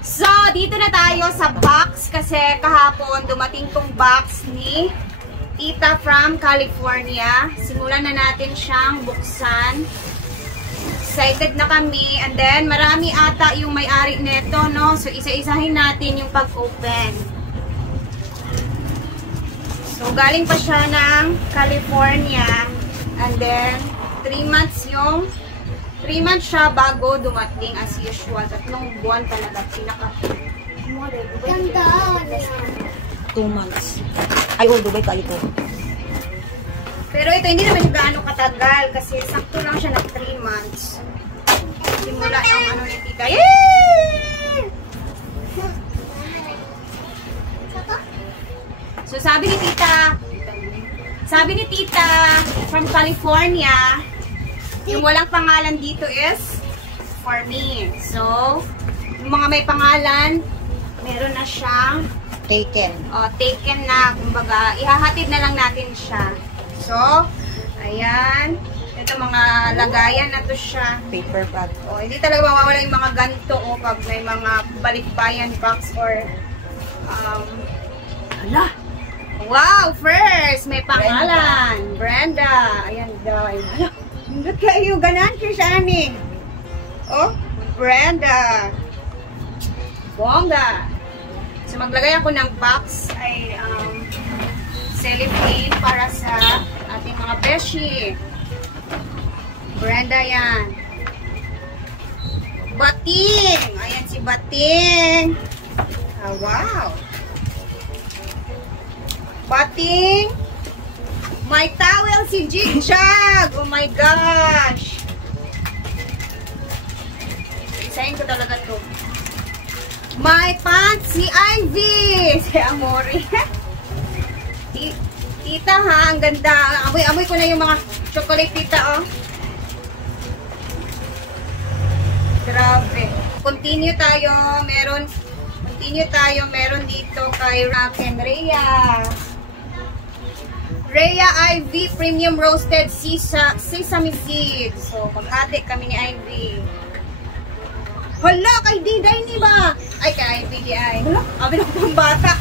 So, dito na tayo sa box kasi kahapon dumating tong box ni Tita from California. Simulan na natin siyang buksan. Excited na kami. And then, marami ata yung may-ari nito, no? So, isa-isahin natin yung pag-open. So, galing pa siya ng California. And then, 3 months yung 3 months siya bago dumating as usual. 3 buwan talaga. Ganda. 2 months. Ay, oh, Dubai ka ito. Pero ito, hindi naman siya gaano katagal kasi sakto lang siya ng 3 months. Simula yung ano ni Tita. Yay! So, sabi ni Tita from California, yung walang pangalan dito is for me. So, yung mga may pangalan, meron na siyang Taken. Taken na. Kumbaga, ihahatid na lang natin siya. So, ayan. Ito mga lagayan na to siya. Paper bag. Hindi talaga mawawala yung mga ganito pag may mga balikbayan box or hala. Wow! First, may pangalan. Brenda. Ayan, guys. Hindi kayo ganan kayo siya ni. Oh, Brenda. Bongga. So, maglagay ako ng box ay cellophane para sa ating mga beshi. Brenda yan. Bating. Ayan si Bating. Wow. Bating. May towel si Jigjag. Oh my gosh. Isahin ko talaga to. May pants si Ivy. Si Amori. Tita ha, ang ganda. Amoy ko na yung mga chocolate tita oh. Grabe. Continue tayo. Meron dito kay Rock and Rhea. Rhea Ivy Premium Roasted Sesame Seeds. So, paghati kami ni Ivy. Hala, kay Diday ni ba? Ay, kay Ivy di ay. Hala, abi na ko pang bata.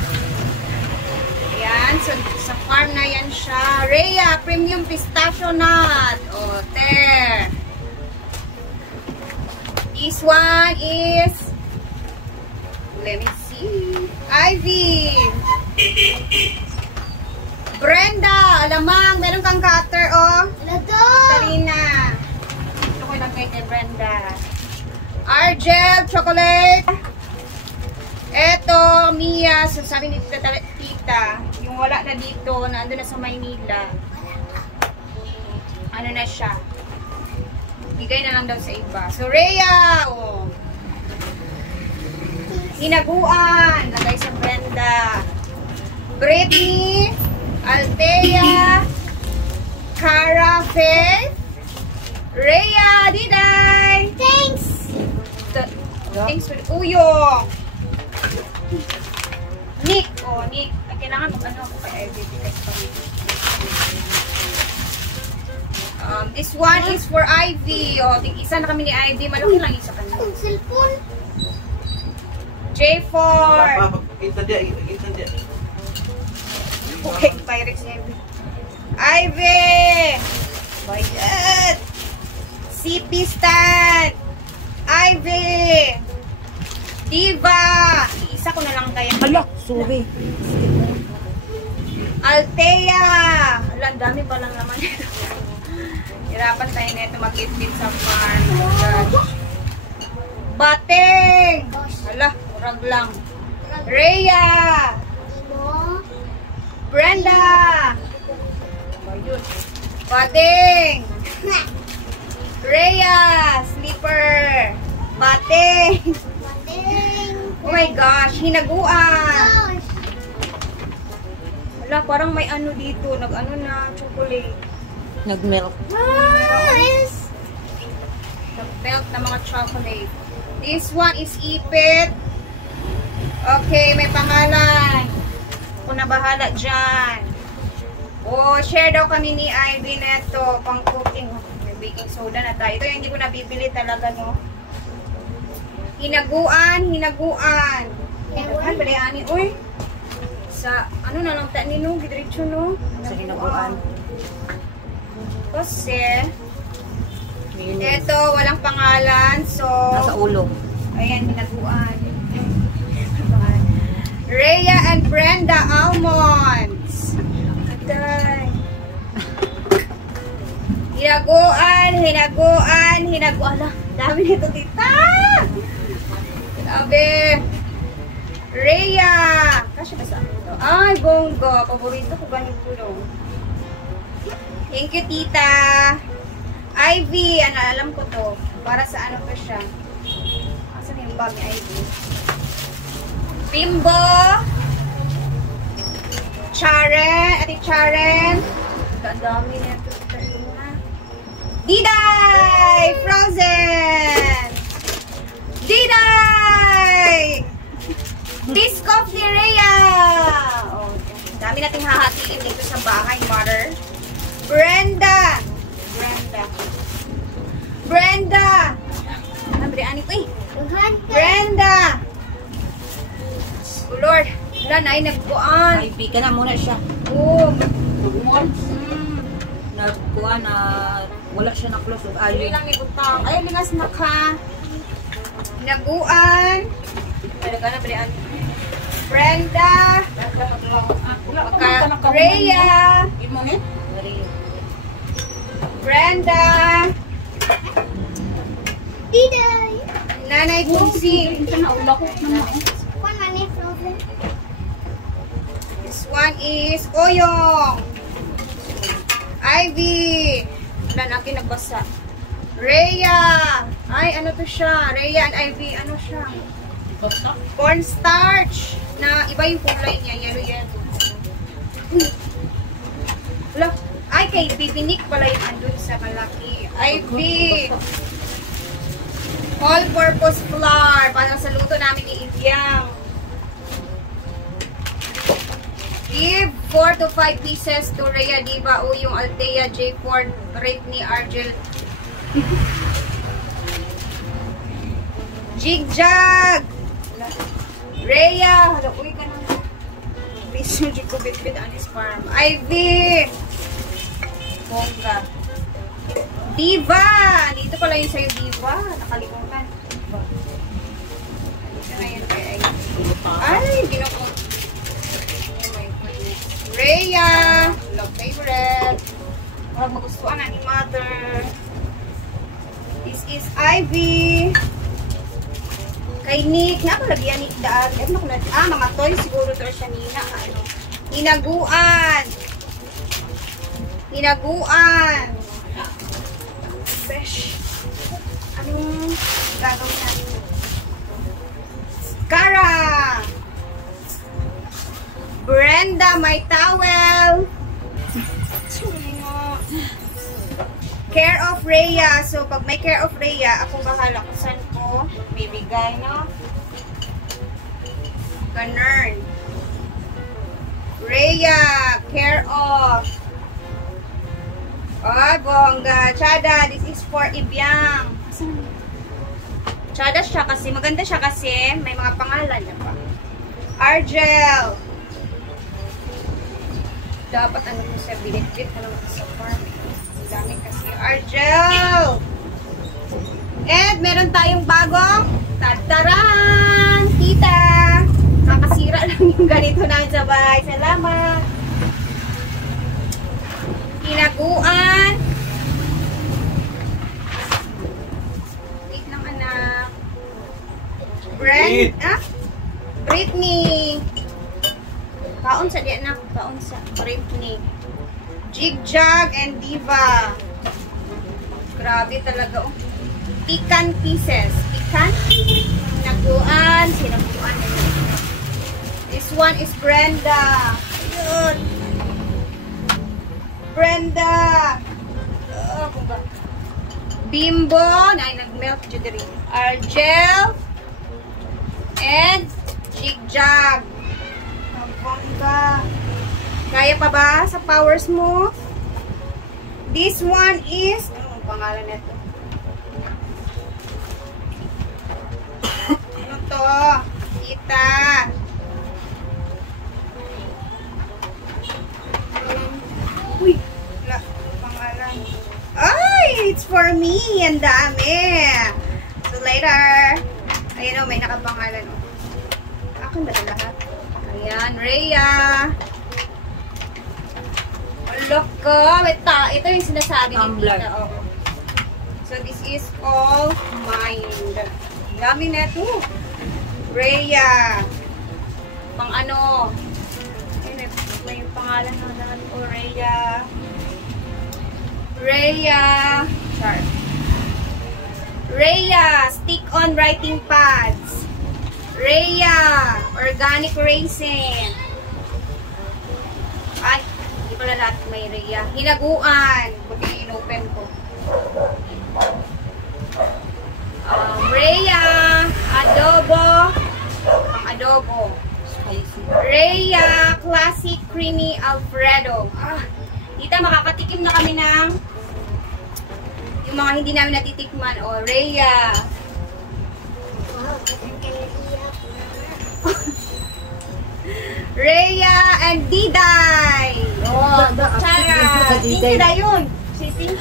Ayan, so sa farm na yan siya. Rhea Premium Pistachio Nut. O, there. This one is, let me see, Ivy. Brenda, alamang, meron kang cutter, oh. Ito. Karina. Ito ko lang kay Brenda. Argel, chocolate. Eto, Mia. So, sabi ni Tita, yung wala na dito, na ando na sa Maynila. Ano na siya? Bigay na lang daw sa iba. So, Rhea, oh. Hinaguan. Lagay sa Brenda. Britney. Althea, Cara, Faith, Rhea, Diday. Thanks. Thanks for the uyong. Nick. Oh, Nick. Kailangan mag-ano ako kay Ivy. This one is for Ivy. Oh, isa na kami ni Ivy. Malaki lang isa kanina. Cellphone. J4. Kita dia. Okay, Pyrex Ivy. Ivy! Bayad! CP stand! Ivy! Diva! Isa ko na lang kaya. Hala, sorry. Althea! Hala, dami pa lang naman. Hirapan tayo na ito mag-itbit sa farm. Bating! Hala, urag lang. Rhea! Brenda! Bating! Rhea! Slipper! Bating! Oh my gosh! Hinaguan! Wala, parang may ano dito. Nag-ano na, chocolate. Nag-milk. Nice! Nag-melt na mga chocolate. This one is Ipit. Okay, may pangalan. Ako na bahala dyan. Oh, share daw kami ni Ivy neto pang cooking. May baking soda na tayo. Ito yung hindi ko nabibili talaga, no? Hinaguan. Hinaguan ba ani oy? Sa ano na lang ta ni no, gidiretso no. Sa hinaguan. Kasi ito walang pangalan. So Nasa ulo. ayan, hinaguan. Rhea and Brenda Almonds. Aday. Hinaguan. Ala, dami nito tita. Sabi. Rhea. Kasi ba sa ito? Ay, bongga. Paborito ko ba yung tulong? Thank you, tita. Ivy. Ano, alam ko to. Para sa ano pa siya. Asan yung bag ni Ivy? Bimbo. Charen. Ate Charen. Ang dami nito. Diday! Frozen! Diday! Biscoff ni Rhea! Oh, dami nating hahatiin dito sa bahay, mother. Brenda! Brenda! Oh, Lord. Wala na ay nagbuan. Ivy ka na muna siya. Oh. Nagkuhan na wala siya na close of Ayun ayaw. lang ibutang. Ayun, lingas na ka. Naguan. Talaga na, Brian. Brenda. Rhea. Brenda. Diday! Nanay Kunsi. This one is Oyong. Ivy. Wala na akin nagbasa. Rhea. Ay, ano to siya? Rhea and Ivy. Ano siya? Cornstarch. Na iba yung kulay niya. Yellow. Wala. Ay, kay Bibinik pala yung andun sa malaki. Ivy. All-purpose flour. Para sa luto namin ni Ivyang. Give 4 to 5 pieces to Rhea Diva o yung Altea J4 rate ni Argel. Jigjag! Rhea! Hala, uy ka na. Please, hindi ko bit-bit anis farm. Ivy! Bongga. Diva! Dito pala yung sa'yo, Diva. Nakalimutan. Dito na yun kay Ivy. Ay, ginako. Rhea, love favorite. Huwag magustuhan na ni mother. This is Ivy. Kay Nick, nakalagyan Nick daan. Mga toys siguro to siya nina. Ano? Hinaguan. Fresh. Anong gagawin natin? Cara. Brenda, my towel. Care of Rhea. So, pag may care of Rhea, ako bahala kung saan ko bibigay, no? Ganun. Rhea, care of. Oh, bongga. Chada, this is for Ibyang. Chada siya kasi, maganda siya kasi, may mga pangalan niya pa. Argel. Dapat ano mo siya, binit-bit ka naman sa farm. Ang dami kasi. Argel! And meron tayong bagong tataran! Tita! Kakasira lang yung ganito namin sa bahay. Salamat! Hinaguan! Wait lang, anak. Britney! Kaon sa diyan na. Kaon sa Britney. Jigjag and Diva. Grabe talaga. Oh. Pican pieces. Pican. Sinaguan. This one is Brenda. Ayun. Brenda. Bimbo. Ay, nag-melt judgery. Argel. And Jigjag. Bongga. Kaya pa ba sa powers mo? This one is, ano ang pangalan nito? to? Tita. Uy, wala. Pangalan. Ay, it's for me. Ang dami. So, later. Ayan o, may nakapangalan o. Akin ba ito lahat? Ayan, Rhea. Look ko. Ito yung sinasabi ni Tita. Oh. So, this is all mine. Dami na ito. Rhea. Pang ano. May pangalan na naman ko. Rhea. Rhea. Char. Rhea. Stick-on writing pads. Rhea. Organic raisin. Ay. Hindi pala lahat may Rhea. Hinaguan. Buti in-open ko. Rhea. Adobo. Pang adobo. Spicy. Rhea Classic Creamy Alfredo. Tita, makakatikim na kami ng yung mga hindi namin natitikman. O, Rhea. Rhea and Diday. Oh, Chara. Thank you na yun.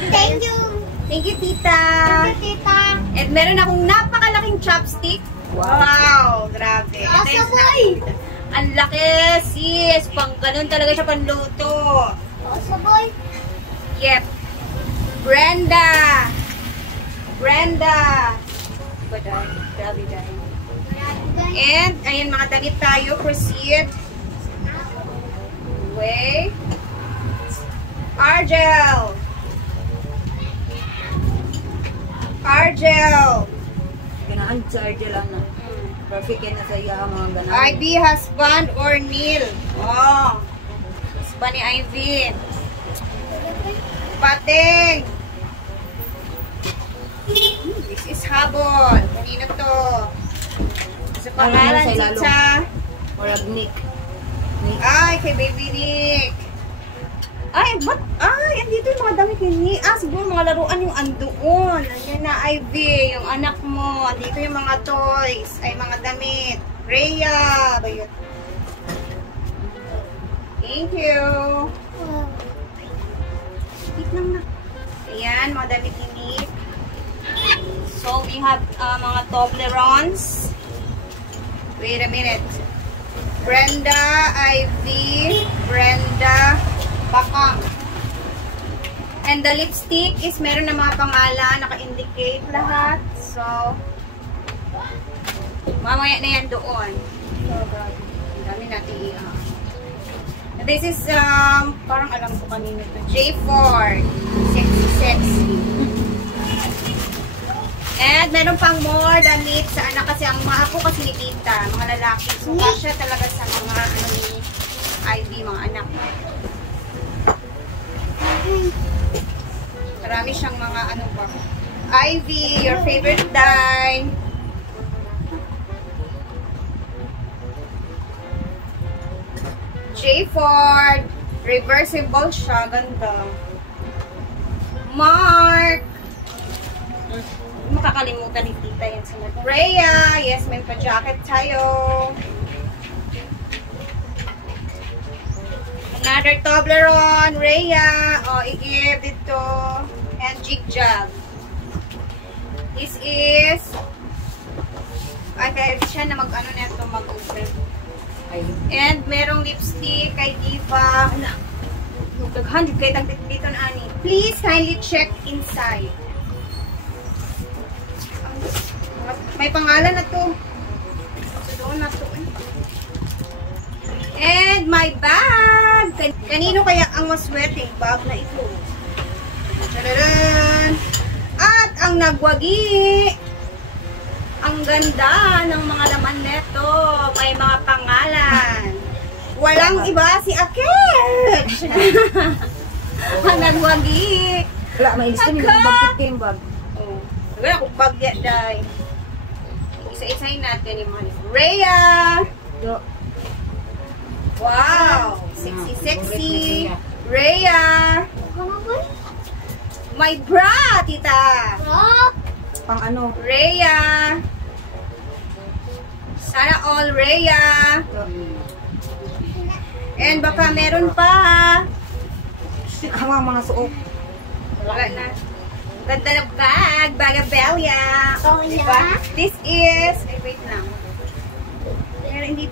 Thank you. Thank you, Tita. Thank you, Tita. At meron akong napakalaking chopstick. Wow, grabe. Asa boy? Ang laki, sis. Pang ganun talaga siya panluto. Asa boy? Yep. Brenda. Brenda. Baday. Grabe dahil. And, ayan mga damit tayo. Proceed. Way. Argel. Argel. Ganahan sa Argel na. Perfect yan na sa iya mga ganahan. Ivy, husband, or Neil? Oh. Husband ni Ivy. Pating. This is habol. Kanino to? Sa pangalan, Ano, sa Tita. Or Nick. Ay, kay Baby Nick. Ay, what? Ay, andito yung mga damit ni Nick. Siguro mga laruan yung andoon. Ayan na, Ivy, yung anak mo. Andito yung mga toys. Ay, mga damit. Rhea. Ba yun? Thank you. Wait lang na. Ayan, mga damit ni Nick. So, we have mga Toblerones. Wait a minute. Brenda, Ivy, Brenda, Bakang. And the lipstick is meron na mga pangalan, naka-indicate lahat. So, mamaya na yan doon. So, ang dami natin This is, parang alam ko kanina ito. J4. Sexy, sexy. And meron pang more damit sa anak kasi ang mga apo kasi ni Tita, mga lalaki. So, kasya talaga sa mga ano ni Ivy, mga anak. Marami siyang mga ano ba. Ivy, your favorite dye. J. Ford. Reversible siya. Ganda. Mark. Makakalimutan ni Tita yan sa Rhea. Yes, may pa-jacket tayo. Another Toblerone. Rhea. O, i-give dito. And jig-jag. This is kaya siya na mag-ano na ito, mag-open. And merong lipstick kay Diva. Nag-100 kayo tagtit dito na ani. Please kindly check inside. May pangalan na to. So, doon na to. And my bag. Kanino kaya ang maswerteng bag na ito? Tadadaan! At ang nagwagi. Ang ganda ng mga laman nito. May mga pangalan. Walang iba si Akech. Ang nagwagi. Wala, may gusto niyo yung bag yung bag. Oh. Wala akong bag yan, day. Isa-isahin natin yung mga Rhea. Wow. Sexy, sexy. Rhea. My bra, tita. Pang ano? Rhea. Sana all, Rhea. And baka meron pa. Ang mga suok. Wala na. Ganda na bag. Bagabelia. Oh, Diba? yeah? This is... Ay, wait lang. Pero hindi...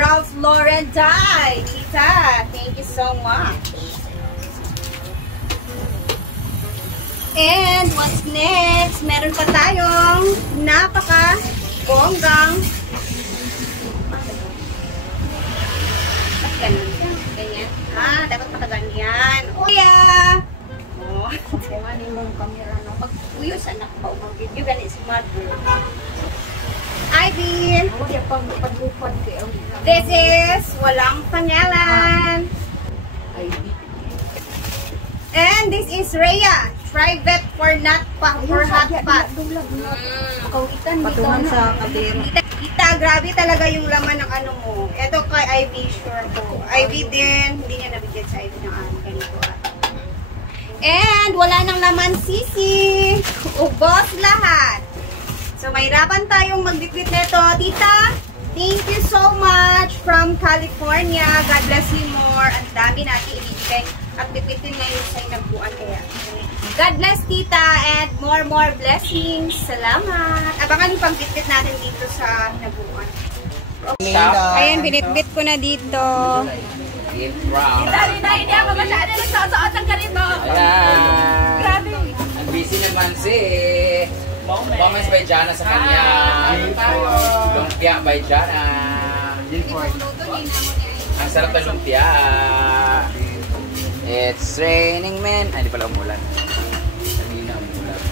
Ralph Lauren tie. Tita, thank you so much. And what's next? Meron pa tayong napaka-bonggang. Ba't ganun siya? Ganyan? Ah, dapat makaganyan. Oh, yeah! Oh. Kung ano yung camera na. Pag-uyos, anak pa. Mag-video ganit si mother. Ivy! Huwag yung pag-upad kayo. This is walang pangalan. And this is Rhea. Private for not pa for hot pot. Kawitan patungan sa kadero. Kita, grabe talaga yung laman ng ano mo. Ito kay Ivy, sure ko. Ivy din, hindi niya nabigyan sa Ivy ng ano. Ganito ah. And wala nang laman sisi. Ubos lahat. So, mahirapan tayong magbitbit nito. Tita, thank you so much from California. God bless you more. Ang dami natin ibibigay. At bitbitin ngayon sa inagbuan. Kaya, God bless, Tita. And more blessings. Salamat. Abangan yung pagbitbit natin dito sa inagbuan. Okay. Ayan, binitbit ko na dito. Hindi ako masyado nagsasaot ng ganito. Ayan. Grabe. Ang busy naman si Moments by Jana sa kanya. Lumpia by Jana. Ang sarap ng lumpia. It's raining men. Ay, di pala umulan. Hindi na umulan.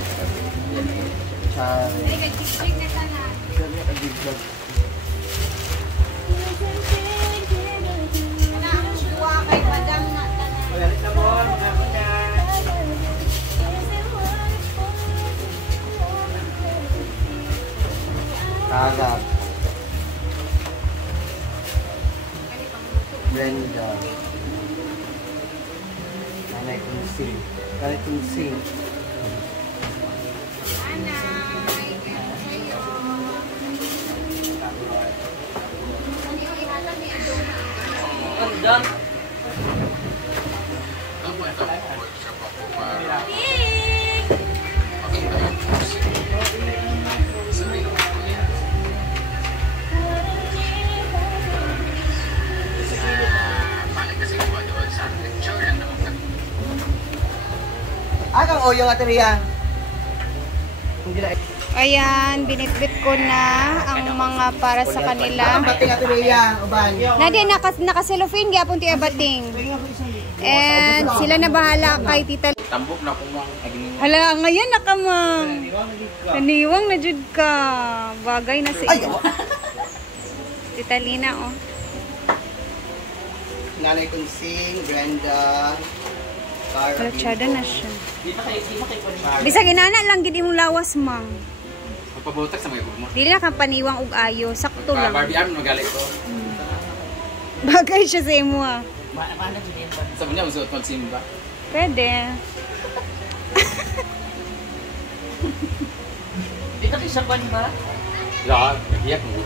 Agap. Brenda. Nanay kong sing. Nanay kong sing. Akang oyong ateriya. Hindi na. Ayan, binitbit ko na ang mga para sa kanila. Akang bating ateriya, uban. Nadia, nakaselofin gyapon ti ebating. And sila na bahala kay Tita. Tambok na kumang. Hala, ngayon nakamang. Naniwang na jud ka. Bagay na sa iyo. Tita Lina, oh. Nanay kong sing, Brenda. Kalachada na siya. Bisag inana lang gid imong lawas, mang. Magpabutak sa mga mo. Dili na ka paniwang ug ayo, sakto lang. Barbie arm magalit ko. Bagay siya sa imo ah. Sabi niya, usuot magsimba. Pwede. Dito kayo sa kwan ba? Yeah, nag-iyak mo.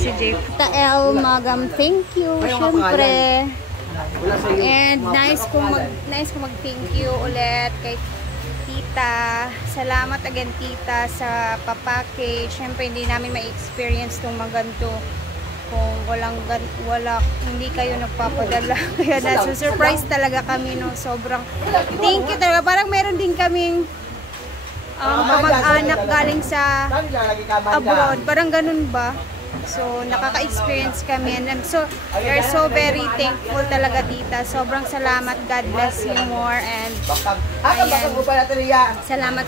Si Jay. Tael Magam, thank you. Syempre. Wala sa iyo. And nice ko mag thank you ulit kay Tita. Salamat again, Tita, sa papackage. Syempre hindi namin ma-experience tong maganto kung hindi kayo nagpapadala. Kaya nasa-surprise talaga kami, no. Sobrang thank you talaga. Parang meron din kaming kamag-anak galing sa abroad. Parang ganun ba? So, nakaka-experience kami. And so, we're so very thankful talaga, Tita. Sobrang salamat. God bless you more. And, ayan. Salamat.